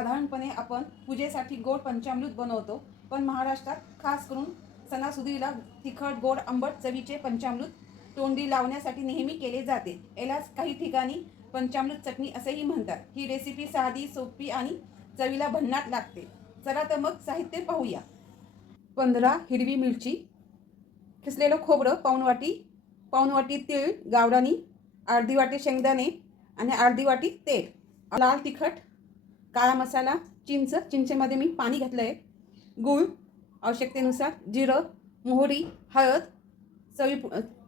साधारणपणे आपण पूजेसाठी गोड पंचामृत बनवतो, पण महाराष्ट्रात खास करून सणासुदीला तिखट गोड आंबट चवीचे पंचामृत तोंडी लावण्यासाठी नेहमी केले जाते. यालाच काही ठिकाणी पंचामृत चटणी असेही म्हणतात. ही रेसिपी साधी, सोपी आणि चवीला भन्नाट लागते. चला तर मग साहित्य पाहूया. 15 हिरवी मिरची, किसलेलं खोबरं पाऊण वाटी तीळ गावरानी, अर्धी वाटी शेंगदाणे आणि अर्धी वाटी तेल, लाल तिखट, काळा मसाला, चिंचेमध्ये मी पाणी घातलं आहे, गूळ आवश्यकतेनुसार, जिरं, मोहरी, हळद,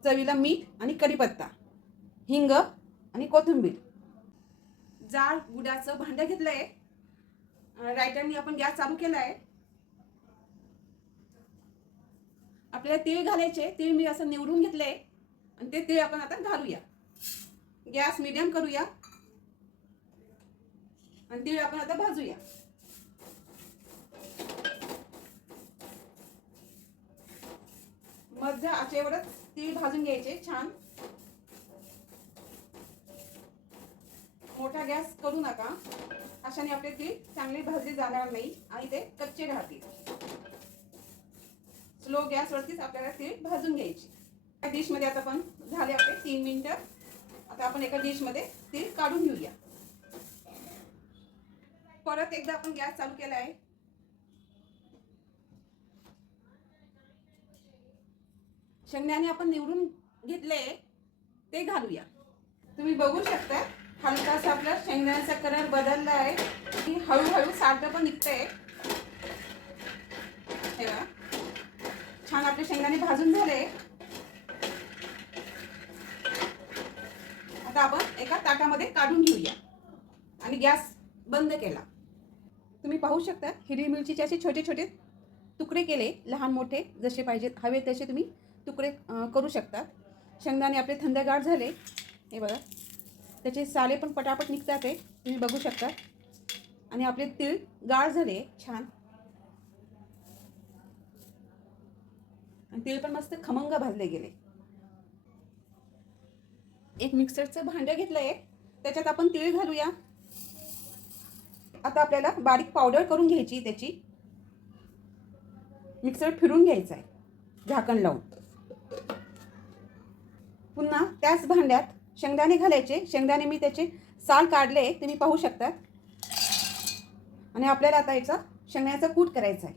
चवीला मीठ आणि कढीपत्ता, हिंग आणि कोथिंबीर. जाड गुडाचं भांडं घेतलं आहे. रायटरनी आपण गॅस चालू केला आहे. आपल्याला तीळ घालायचे. तीळ मी असं निवडून घेतले आणि ते तीळ आपण आता घालूया. गॅस मीडियम करूया आणि तीळ आपण आता भाजूया. मध्य आचेवरच तीळ भाजून घ्यायचे छान. मोठा गॅस करू नका, अशाने आपले तीळ चांगले भाजले जाणार नाही आणि ते कच्चे राहतील. स्लो गॅसवरतीच आपल्याला तीळ भाजून घ्यायची. एका डिशमध्ये आता पण झाले आपले 3 मिनिटं. आता आपण एका डिशमध्ये तीळ काढून घेऊया. परत एकदा आपण गॅस चालू केला आहे. शेंगदाणे आपण निवडून घेतले ते घालूया. तुम्ही बघू शकता हलकासा आपला शेंगदाण्याचा कलर बदलला आहे. हळूहळू साल्ट पण निघतंय. हे बघा, छान आपले शेंगदाणे भाजून झाले. आता आपण एका ताटामध्ये काढून घेऊया आणि गॅस बंद केला. तुम्ही पाहू शकता हिरवी मिरचीचे असे छोटे छोटे तुकडे केले, लहान मोठे जसे पाहिजेत हवे तसे तुम्ही तुकडे करू शकतात. शेंगदाणे आपले थंडगार झाले. हे बघा, त्याचे साले पण पटापट निघतात आहे, तुम्ही बघू शकता. आणि आपले तीळ गाळ झाले छान. आणि तीळ पण मस्त खमंग भाजले गेले. एक मिक्सरचं भांडं घेतलंय, त्याच्यात आपण तीळ घालूया. आता आपल्याला बारीक पावडर करून घ्यायची. त्याची मिक्सर फिरून घ्यायचा आहे झाकण लावून. पुन्हा त्याच भांड्यात शेंगदाणे घालायचे. शेंगदाणे मी त्याचे साल काढले, तुम्ही पाहू शकता. आणि आपल्याला आता याचा शेंगदाण्याचा कूट करायचा आहे.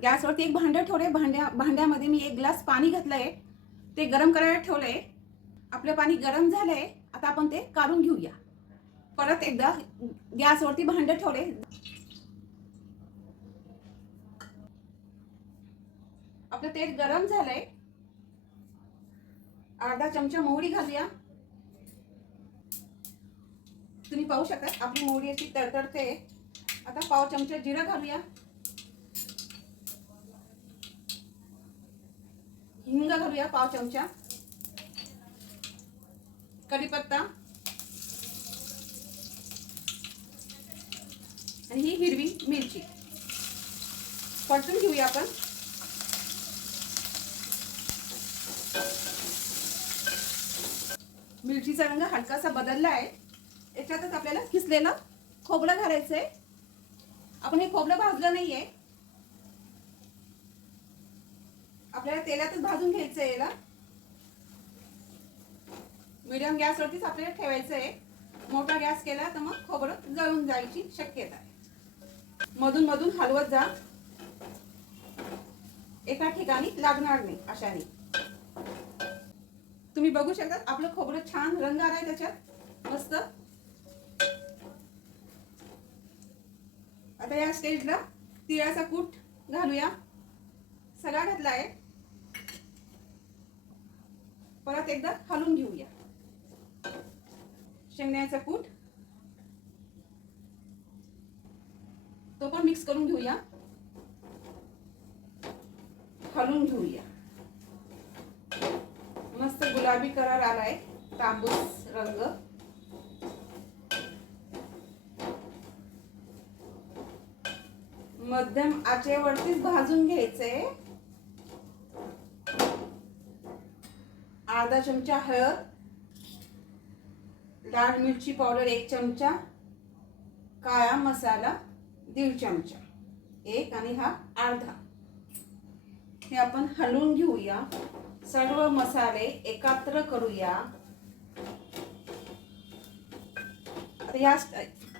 गॅसवरती एक भांडं ठेवले. भांड्यामध्ये मी 1 ग्लास पाणी घातलंय, ते गरम करायला ठेवलंय. आपलं पाणी गरम झालंय. आता आपण ते काढून घेऊया. परत एकदा गॅसवरती भांडं ठेवले. आपलं तेल गरम झालंय. अर्धा चमचा मोहरी घालूया. तुम्ही पाहू शकता आपली मोहरी अशी तडतडते. आता पाव चमचा जिरं घालूया. हिंग घालूया पाव चमचा. कढीपत्ता आणि ही हिरवी मिरची परतून घेऊया आपण. मिरचीचा रंग हलकासा बदलला आहे. याच्यातच आपल्याला किसलेलं खोबरं घालायचंय. आपण हे खोबरं भाजलं नाहीये, आपल्याला तेलातच भाजून घ्यायचंय. याला मीडियम गॅसवरतीच आपल्याला ठेवायचं आहे. मोठा गॅस केला तर मग खोबरं जळून जायची शक्यता आहे. मधून मधून हलवत जा, एका ठिकाणी लागणार नाही अशाने. तुम्ही बघू शकता आपलं खोबरं छान रंग आलाय त्याच्यात मस्त. आता या स्टेजला तिळाचा कूट घालूया. सगळा घातला आहे. परत एकदा हलवून घेऊया. शेंगदाण्याचा कूट तो पण मिक्स करून घेऊया. हलवून घेऊया. मस्त गुलाबी कलर आलाय, तांबूस रंग. मध्यम आचेवरतीच भाजून घ्यायचंय. अर्धा चमचा हळद, लाल मिरची पावडर 1 चमचा, काळा मसाला 1.5 चमचा, 1 आणि हा अर्धा. हे आपण हलवून घेऊया. सर्व मसाले एकत्र करूया.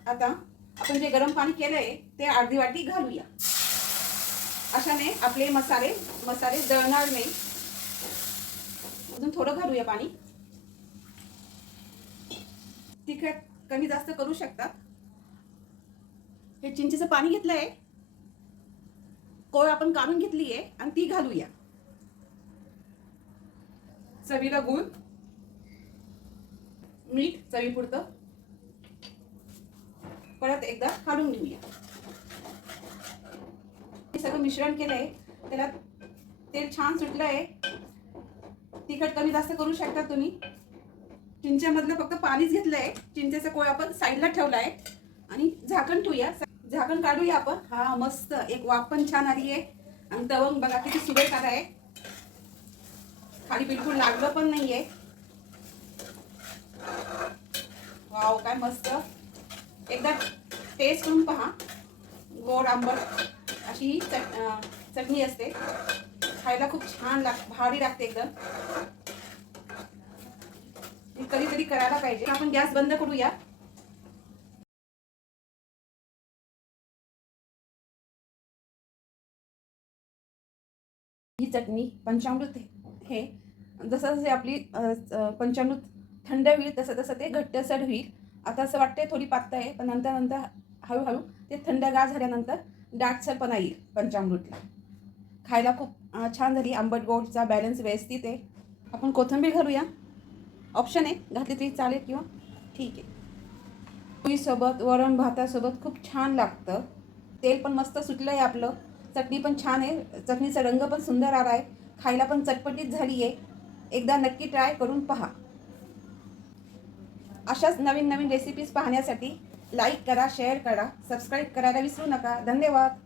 आता आपण जे गरम पाणी केलंय ते अर्धी वाटी घालूया. अशाने आपले मसाले जळणार नाही. अजून थोडं घालूया पाणी. तिखट कमी जास्त करू शकतात. हे चिंचेचं पाणी घेतलंय, कोळ आपण काढून घेतली आहे आणि ती घालूया. चवीला गूळ, मीठ चवीपुरतं. परत एकदा काढून घेऊया. हे सगळं मिश्रण केलंय, त्याला तेल छान सुटलंय. तिखट कमी जास्त करू शकता तुम्ही. चिंचेमधलं फक्त पाणीच घेतलंय. चिंचेचा कोळ आपण साईडला ठेवलाय आणि झाकण ठेवूया. झाकण काढूया आपण. हा मस्त एक वाफ पण छान आली आहे आणि तवंग बघा किती सुरेख आला आहे. खाली बिलकुल लागलं पण नाहीये. वाव काय मस्त. एकदा टेस्ट करून पहा. गोड आंबट अशी ही चटणी असते. खायला खूप छान भारी लागते एकदम. कधीतरी करायला पाहिजे. आपण गॅस बंद करूया. ही चटणी पंचामृत हे जसं जसे आपली पंचामृत थंड होईल तसं तसं ते घट्टसर होईल. आता असं वाटतंय थोडी पातळ आहे, पण नंतर हळूहळू ते थंडगार झाल्यानंतर दाटसरपणा येईल पंचामृतला. खायला खूप छान झाली. आंबट गोडचा बॅलन्स व्यवस्थित आहे. आपण कोथिंबीर घालूया. ऑप्शन आहे, घातली तरी चालेल किंवा ठीक आहे. पोळीसोबत वरण भातासोबत खूप छान लागतं. तेल पण मस्त सुटलं आहे आपलं. चटणी पण छान आहे. चटणीचा रंग पण सुंदर आला आहे. खायला पण चटपटीत झाली आहे. एकदा नक्की ट्राय करून पहा. अशाच नवीन नवीन रेसिपीज पाहण्यासाठी लाईक करा, शेअर करा, सबस्क्राईब करायला विसरू नका. धन्यवाद.